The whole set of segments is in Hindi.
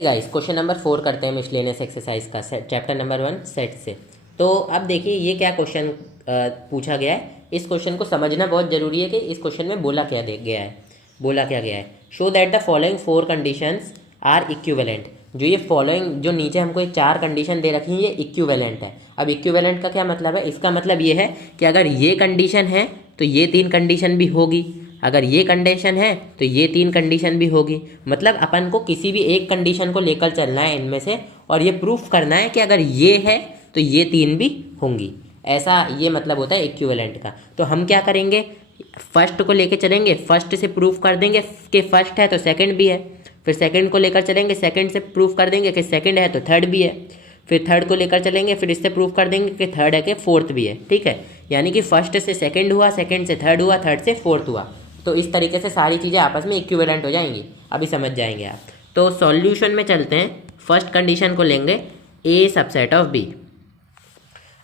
गाइस क्वेश्चन नंबर 4 करते हैं मिसलेनियस एक्सरसाइज का चैप्टर नंबर 1 सेट से। तो अब देखिए ये क्या क्वेश्चन पूछा गया है। इस क्वेश्चन को समझना बहुत ज़रूरी है कि इस क्वेश्चन में बोला क्या गया है। Show that the following 4 conditions are equivalent. जो ये फॉलोइंग जो नीचे हमको ये 4 कंडीशन दे रखी है ये इक्विवेलेंट है। अब इक्विवेलेंट का क्या मतलब है? इसका मतलब ये है कि अगर ये कंडीशन है तो ये 3 कंडीशन भी होगी, अगर ये कंडीशन है तो ये 3 कंडीशन भी होगी। मतलब अपन को किसी भी एक कंडीशन को लेकर चलना है इनमें से और ये प्रूफ करना है कि अगर ये है तो ये 3 भी होंगी। ऐसा ये मतलब होता है इक्विवेलेंट का। तो हम क्या करेंगे, फर्स्ट को लेकर चलेंगे, फर्स्ट से प्रूफ कर देंगे कि फर्स्ट है तो सेकंड भी है। फिर सेकंड को लेकर चलेंगे, सेकंड से प्रूफ कर देंगे कि सेकंड है तो थर्ड भी है। फिर थर्ड को लेकर चलेंगे, फिर इससे प्रूफ कर देंगे कि थर्ड है कि फोर्थ भी है। ठीक है, यानी कि फर्स्ट से सेकंड हुआ, सेकंड से थर्ड हुआ, थर्ड से फोर्थ हुआ। तो इस तरीके से सारी चीज़ें आपस में इक्विवेलेंट हो जाएंगी। अभी समझ जाएंगे आप। तो सॉल्यूशन में चलते हैं। फर्स्ट कंडीशन को लेंगे ए सबसेट ऑफ बी।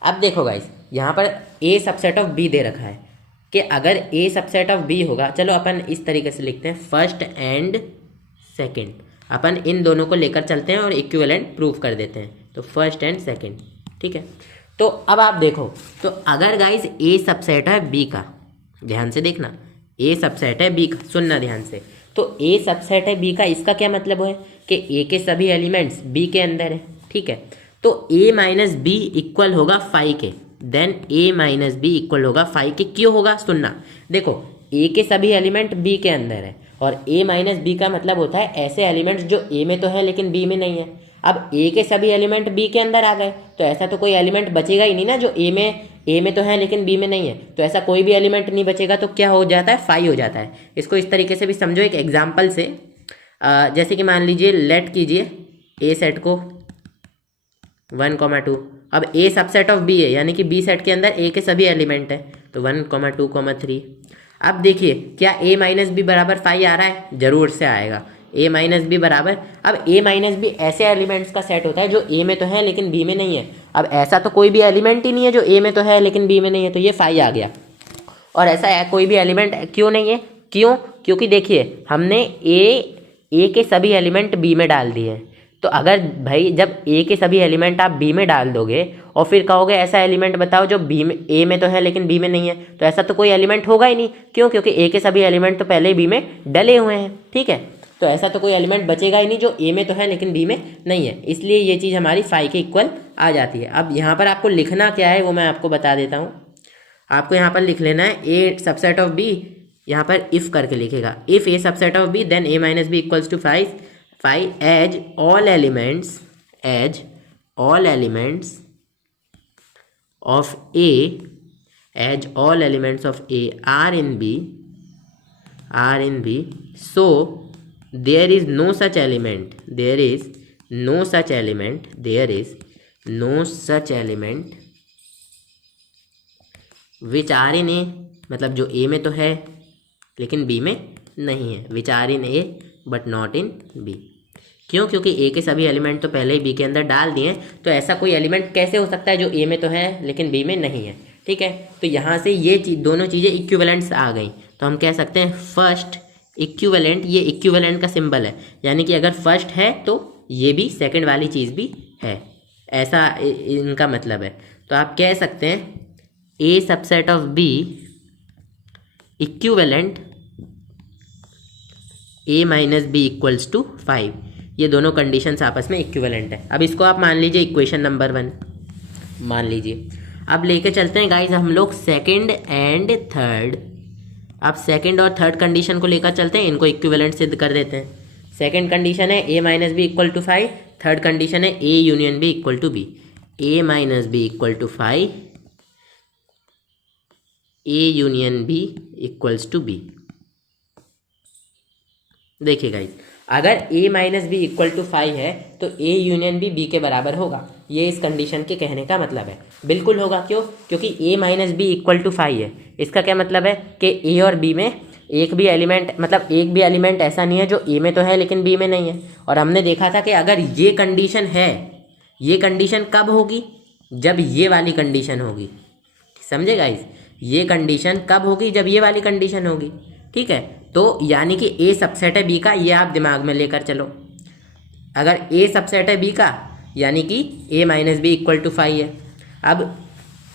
अब देखो गाइस, यहाँ पर ए सबसेट ऑफ बी दे रखा है कि अगर ए सबसेट ऑफ बी होगा, चलो अपन इस तरीके से लिखते हैं, फर्स्ट एंड सेकंड। अपन इन दोनों को लेकर चलते हैं और इक्विवेलेंट प्रूफ कर देते हैं। तो फर्स्ट एंड सेकंड, ठीक है। तो अब आप देखो, तो अगर गाइस ए सबसेट है बी का, ध्यान से देखना, ए सबसेट है बी का, सुनना ध्यान से। तो ए सबसेट है बी का, इसका क्या मतलब है कि ए के सभी एलिमेंट्स बी के अंदर है। ठीक है, तो ए माइनस बी इक्वल होगा फाइव के, then A minus B equal होगा फाइव के। क्यों होगा सुनना, देखो ए के सभी एलिमेंट बी के अंदर है और ए माइनस बी का मतलब होता है ऐसे एलिमेंट्स जो ए में तो है लेकिन बी में नहीं है। अब ए के सभी एलिमेंट बी के अंदर आ गए तो ऐसा तो कोई एलिमेंट बचेगा ही नहीं ना जो ए में तो है लेकिन बी में नहीं है। तो ऐसा कोई भी एलिमेंट नहीं बचेगा, तो क्या हो जाता है, फाइव हो जाता है। इसको इस तरीके से भी समझो एक एग्जाम्पल से। जैसे कि मान लीजिए, लेट कीजिए ए सेट को 1, 2। अब ए सबसेट ऑफ बी है, यानी कि बी सेट के अंदर ए के सभी एलिमेंट है, तो 1, 2, 3। अब देखिए क्या ए माइनस बी बराबर 5 आ रहा है? जरूर से आएगा। ए माइनस बी बराबर, अब ए माइनस बी ऐसे एलिमेंट्स का सेट होता है जो ए में तो है लेकिन बी में नहीं है। अब ऐसा तो कोई भी एलिमेंट ही नहीं है जो ए में तो है लेकिन बी में नहीं है, तो ये 5 आ गया। और ऐसा कोई भी एलिमेंट क्यों नहीं है? क्योंकि देखिए हमने ए के सभी एलिमेंट बी में डाल दिए हैं। तो अगर भाई जब ए के सभी एलिमेंट आप बी में डाल दोगे और फिर कहोगे ऐसा एलिमेंट बताओ जो बी में, ए में तो है लेकिन बी में नहीं है, तो ऐसा तो कोई एलिमेंट होगा ही नहीं। क्योंकि ए के सभी एलिमेंट तो पहले ही बी में डले हुए हैं। ठीक है, तो ऐसा तो कोई एलिमेंट बचेगा ही नहीं जो ए में तो है लेकिन बी में नहीं है। इसलिए ये चीज़ हमारी 5 के इक्वल आ जाती है। अब यहाँ पर आपको लिखना क्या है वो मैं आपको बता देता हूँ। आपको यहाँ पर लिख लेना है ए सबसेट ऑफ बी, यहाँ पर इफ़ करके लिखेगा, if A subset of B then A minus B equals to 5 as all elements of A are in B, so there is no such element which are in A, मतलब जो A में तो है लेकिन B में नहीं है, which are in A but not in B। क्यों? क्योंकि A के सभी एलिमेंट तो पहले ही B के अंदर डाल दिए हैं, तो ऐसा कोई एलिमेंट कैसे हो सकता है जो A में तो है लेकिन B में नहीं है। ठीक है, तो यहाँ से ये दोनों चीज़ें इक्विवेलेंट्स आ गई, तो हम कह सकते हैं फर्स्ट इक्विवेलेंट, ये इक्विवेलेंट का सिंबल है, यानी कि अगर फर्स्ट है तो ये भी सेकंड वाली चीज़ भी है, ऐसा इनका मतलब है। तो आप कह सकते हैं A subset of B equivalent A minus B equals to 5। ये दोनों कंडीशंस आपस में इक्विवेलेंट है। अब इसको आप मान लीजिए इक्वेशन नंबर 1 मान लीजिए। अब लेके चलते हैं गाइस हम लोग सेकंड एंड थर्ड। अब सेकंड और थर्ड कंडीशन को लेकर चलते हैं, इनको इक्विवेलेंट सिद्ध कर देते हैं। सेकंड कंडीशन है A minus B equal to 5, third condition है A union B equal to B. A minus B equal to 5, A union B equals to B. देखिए गाइस, अगर a minus B equal to 5 है तो a यूनियन बी b के बराबर होगा। ये इस कंडीशन के कहने का मतलब है। बिल्कुल होगा, क्यों? क्योंकि a minus B equal to 5 है। इसका क्या मतलब है कि a और b में एक भी एलिमेंट ऐसा नहीं है जो a में तो है लेकिन b में नहीं है। और हमने देखा था कि अगर ये कंडीशन है, ये कंडीशन कब होगी? जब ये वाली कंडीशन होगी। समझे गाइस, ये कंडीशन कब होगी? जब ये वाली कंडीशन होगी। ठीक है, तो यानी कि ए सबसेट है बी का, ये आप दिमाग में लेकर चलो। अगर ए सबसेट है बी का, यानी कि ए माइनस बी इक्वल टू 5 है। अब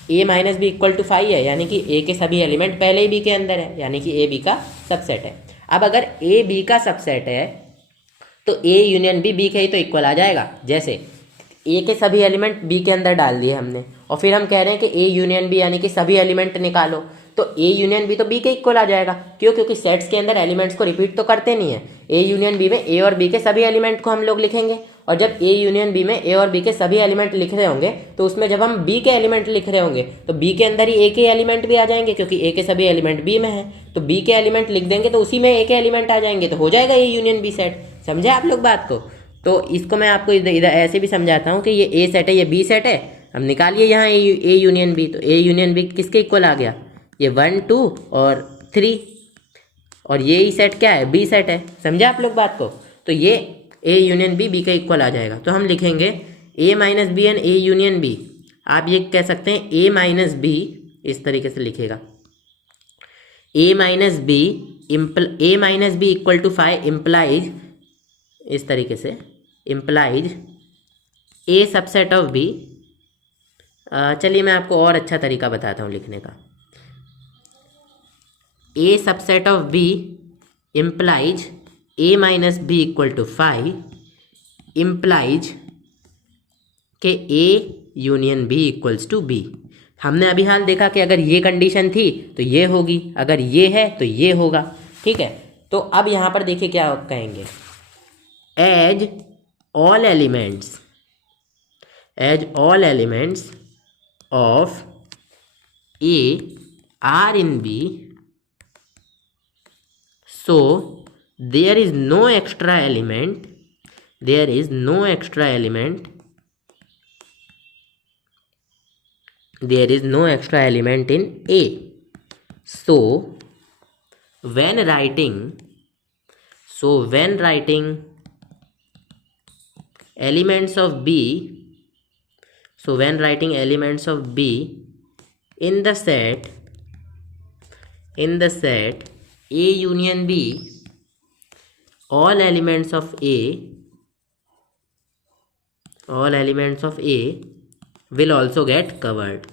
ए माइनस बी इक्वल टू 5 है, यानी कि ए के सभी एलिमेंट पहले ही बी के अंदर है, यानी कि ए बी का सबसेट है। अब अगर ए बी का सबसेट है तो ए यूनियन बी के ही तो इक्वल आ जाएगा। जैसे ए के सभी एलिमेंट बी के अंदर डाल दिए हमने, और फिर हम कह रहे हैं कि ए यूनियन बी यानी कि सभी एलिमेंट निकालो, तो ए यूनियन बी तो बी के इक्वल आ जाएगा। क्यों? क्योंकि सेट्स के अंदर एलिमेंट्स को रिपीट तो करते नहीं है। ए यूनियन बी में ए और बी के सभी एलिमेंट को हम लोग लिखेंगे, और जब ए यूनियन बी में ए और बी के सभी एलिमेंट लिख रहे होंगे तो उसमें जब हम बी के एलिमेंट लिख रहे होंगे तो बी के अंदर ही ए के एलिमेंट भी आ जाएंगे, क्योंकि ए के सभी एलिमेंट बी में है। तो बी के एलिमेंट लिख देंगे तो उसी में ए के एलिमेंट आ जाएंगे, तो हो जाएगा ए यूनियन बी सेट। समझे आप लोग बात को? तो इसको मैं आपको इधर ऐसे भी समझाता हूँ कि ये ए सेट है, ये बी सेट है। हम निकालिए यहाँ ए यूनियन बी, तो ए यूनियन बी किसके इक्वल आ गया? ये 1 2 और 3, और ये ही सेट क्या है? बी सेट है। समझे आप लोग बात को? तो ये ए यूनियन बी बी का इक्वल आ जाएगा। तो हम लिखेंगे A minus B and A union B. आप ये कह सकते हैं ए माइनस बी, इस तरीके से लिखेगा, A minus B equal to 5 implies, इस तरीके से implies A subset of B. चलिए मैं आपको और अच्छा तरीका बताता हूँ लिखने का। A subset of B implies A minus B equal to 5 implies के A union B equals to B. हमने अभी हाल देखा कि अगर ये कंडीशन थी तो ये होगी, अगर ये है तो ये होगा। ठीक है, तो अब यहाँ पर देखिए क्या कहेंगे, as all elements of A are in B, so there is no extra element in A. So when writing elements of B in the set A union B, all elements of A will also get covered।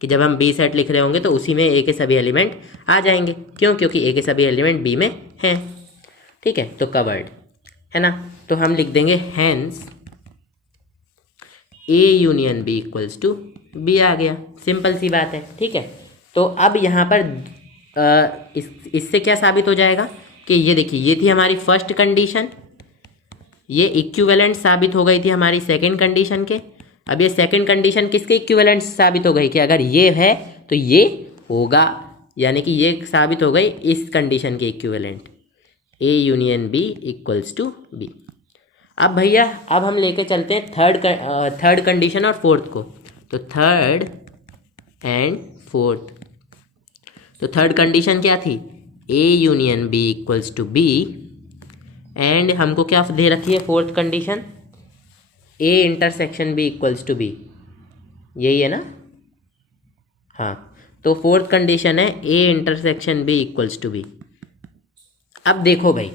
कि जब हम B सेट लिख रहे होंगे तो उसी में A के सभी एलिमेंट आ जाएंगे। क्यों? क्योंकि A के सभी एलिमेंट B में हैं। ठीक है, तो कवर्ड है ना। तो हम लिख देंगे hence A union B equals to B आ गया। सिंपल सी बात है। ठीक है, तो अब यहाँ पर इससे क्या साबित हो जाएगा कि ये देखिए, ये थी हमारी फर्स्ट कंडीशन, ये इक्विवेलेंट साबित हो गई थी हमारी सेकंड कंडीशन के। अब ये सेकंड कंडीशन किसके इक्विवेलेंट साबित हो गई कि अगर ये है तो ये होगा, यानी कि ये साबित हो गई इस कंडीशन के equivalent, A union B equals to B. अब भैया अब हम लेके चलते हैं थर्ड कंडीशन और फोर्थ को। तो थर्ड एंड फोर्थ, तो थर्ड कंडीशन क्या थी? A union B equals to B, and हमको क्या दे रखी है fourth condition? A intersection B equals to B. यही है ना? हाँ, तो फोर्थ कंडीशन है A intersection B equals to B. अब देखो भाई,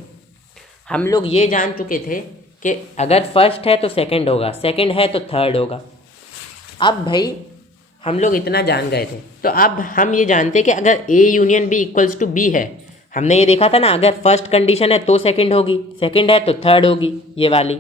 हम लोग ये जान चुके थे कि अगर फर्स्ट है तो सेकंड होगा, सेकंड है तो थर्ड होगा। अब भाई हम लोग इतना जान गए थे, तो अब हम ये जानते हैं कि अगर A union B equals to B है, हमने ये देखा था ना, अगर फर्स्ट कंडीशन है तो सेकंड होगी, सेकंड है तो थर्ड होगी, ये वाली,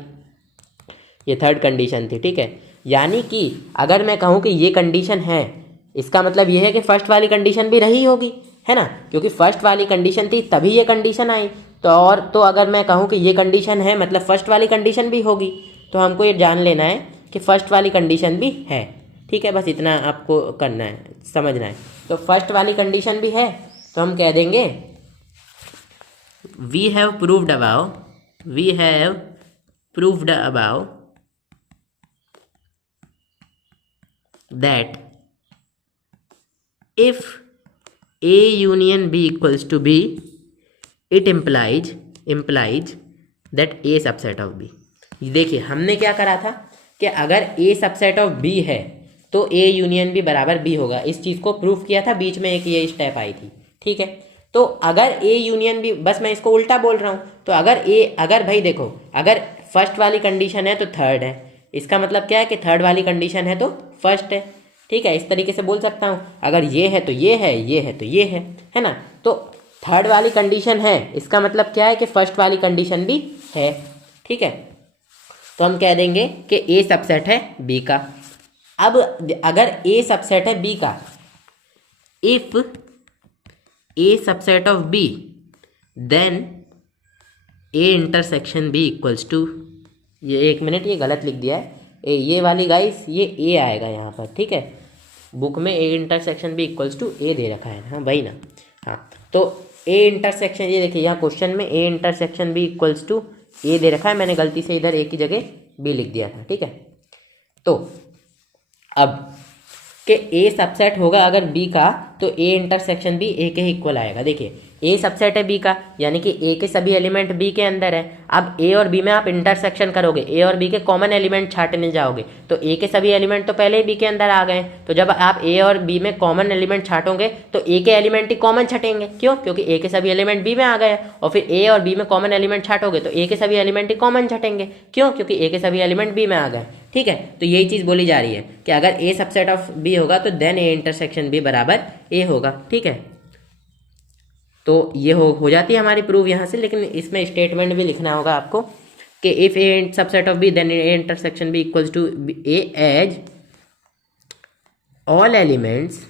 ये थर्ड कंडीशन थी। ठीक है, यानी कि अगर मैं कहूँ कि ये कंडीशन है, इसका मतलब ये है कि फर्स्ट वाली कंडीशन भी रही होगी, है ना, क्योंकि फर्स्ट वाली कंडीशन थी तभी ये कंडीशन आई। तो अगर मैं कहूँ कि ये कंडीशन है मतलब फर्स्ट वाली कंडीशन भी होगी, तो हमको ये जान लेना है कि फर्स्ट वाली कंडीशन भी है। ठीक है, बस इतना आपको करना है, समझना है। तो फर्स्ट वाली कंडीशन भी है तो हम कह देंगे we have proved above that if A union B equals to B, it implies that A subset of B। देखिए हमने क्या करा था कि अगर A सबसेट ऑफ B है तो A यूनियन B बराबर B होगा। इस चीज़ को प्रूफ किया था, बीच में एक ये स्टेप आई थी। ठीक है, तो अगर A यूनियन B, बस मैं इसको उल्टा बोल रहा हूँ, तो अगर भाई देखो, अगर फर्स्ट वाली कंडीशन है तो थर्ड है, इसका मतलब क्या है कि थर्ड वाली कंडीशन है तो फर्स्ट है। ठीक है, इस तरीके से बोल सकता हूँ, अगर ये है तो ये है, ये है तो ये है ना। तो थर्ड वाली कंडीशन है, इसका मतलब क्या है कि फर्स्ट वाली कंडीशन भी है। ठीक है, तो हम कह देंगे कि ए सबसेट है बी का। अब अगर ए सबसेट है बी का, if A subset of B then A intersection B equals to, ये एक मिनट ये गलत लिख दिया है, ये वाली गाइस ये ए आएगा यहाँ पर। ठीक है, बुक में A intersection B equals to A दे रखा है, हाँ वही ना। हाँ, तो ए इंटरसेक्शन, ये देखिए यहाँ क्वेश्चन में A intersection B equals to A दे रखा है, मैंने गलती से इधर ए की जगह बी लिख दिया था। ठीक है, तो अब कि ए सबसेट होगा अगर बी का, तो ए इंटरसेक्शन बी ए के इक्वल आएगा। देखिए ए सबसेट है बी का, यानी कि ए के सभी एलिमेंट बी के अंदर है। अब ए और बी में आप इंटरसेक्शन करोगे, ए और बी के कॉमन एलिमेंट छाटने जाओगे, तो ए के सभी एलिमेंट तो पहले ही बी के अंदर आ गए, तो जब आप ए और बी में कॉमन एलिमेंट छाटोगे तो ए के एलिमेंट ही कॉमन छटेंगे। क्यों? क्योंकि ए के सभी एलिमेंट बी में आ गए, और फिर ए और बी में कॉमन एलिमेंट छाटोगे तो ए के सभी एलिमेंट ही कॉमन छटेंगे। क्यों? क्योंकि ए के सभी एलिमेंट बी में आ गए। ठीक है, तो यही चीज़ बोली जा रही है कि अगर ए सबसेट ऑफ बी होगा तो देन ए इंटरसेक्शन बी बराबर ए होगा। ठीक है, तो ये हो जाती है हमारी प्रूव यहाँ से, लेकिन इसमें स्टेटमेंट भी लिखना होगा आपको कि if A subset of B then A intersection B equals to A as all elements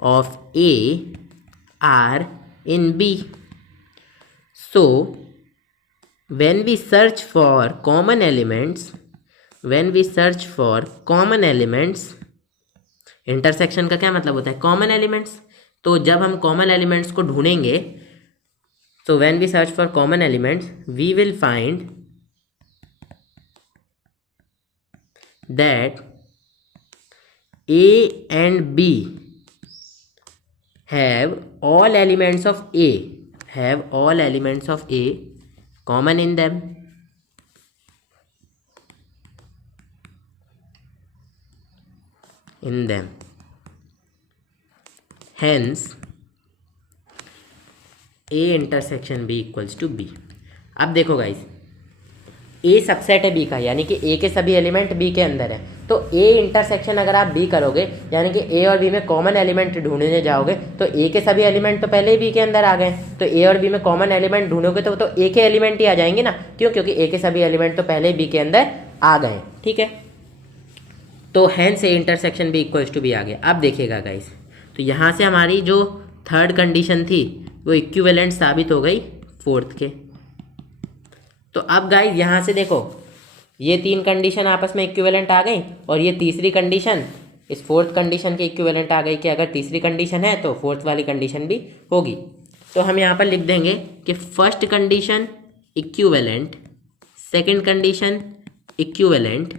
of A are in B. So when we search for common elements, intersection का क्या मतलब होता है? Common elements. तो जब हम कॉमन एलिमेंट्स को ढूंढेंगे, तो when we search for common elements we will find that A and B have all elements of A common in them, hence a intersection b equals to b। अब देखो गाइस, ए सबसेट है बी का, यानी कि ए के सभी एलिमेंट बी के अंदर है, तो ए इंटरसेक्शन अगर आप बी करोगे, यानी कि ए और बी में कॉमन एलिमेंट ढूंढने जाओगे, तो ए के सभी एलिमेंट तो पहले ही बी के अंदर आ गए, तो ए और बी में कॉमन एलिमेंट ढूंढोगे तो ए के एलिमेंट ही आ जाएंगे ना। क्यों? क्योंकि ए के सभी एलिमेंट तो पहले ही बी के अंदर आ गए। ठीक है, तो hence A intersection B equals to B आ गया। अब देखिएगा गाइस, तो यहाँ से हमारी जो थर्ड कंडीशन थी वो इक्विवेलेंट साबित हो गई फोर्थ के। तो अब गाइस यहाँ से देखो, ये तीन कंडीशन आपस में इक्विवेलेंट आ गई, और ये तीसरी कंडीशन इस फोर्थ कंडीशन के इक्विवेलेंट आ गई कि अगर तीसरी कंडीशन है तो फोर्थ वाली कंडीशन भी होगी। तो हम यहाँ पर लिख देंगे कि first condition equivalent, second condition equivalent,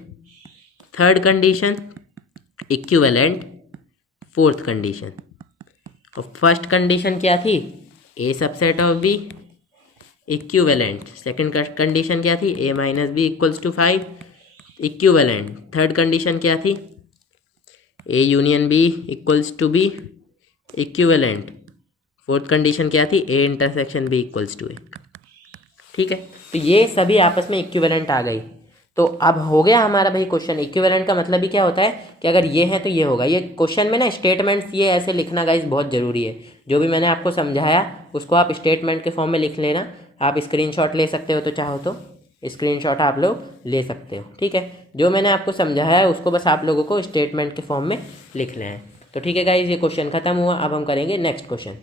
third condition equivalent, fourth condition. और फर्स्ट कंडीशन क्या थी? A subset of B equivalent. Second condition क्या थी? A minus B equals to 5 equivalent. Third condition क्या थी? A union B equals to B equivalent. Fourth condition क्या थी? A intersection B equals to A. ठीक है, तो ये सभी आपस में इक्विवेलेंट आ गई। तो अब हो गया हमारा भाई क्वेश्चन। इक्विवेलेंट का मतलब भी क्या होता है कि अगर ये है तो ये होगा। ये क्वेश्चन में ना स्टेटमेंट्स ये ऐसे लिखना गाइस बहुत ज़रूरी है। जो भी मैंने आपको समझाया उसको आप स्टेटमेंट के फॉर्म में लिख लेना। आप स्क्रीनशॉट ले सकते हो, तो चाहो तो स्क्रीनशॉट आप लोग ले सकते हो। ठीक है, जो मैंने आपको समझाया है उसको बस आप लोगों को स्टेटमेंट के फॉर्म में लिख लें। तो ठीक है गाइस, ये क्वेश्चन खत्म हुआ। अब हम करेंगे नेक्स्ट क्वेश्चन।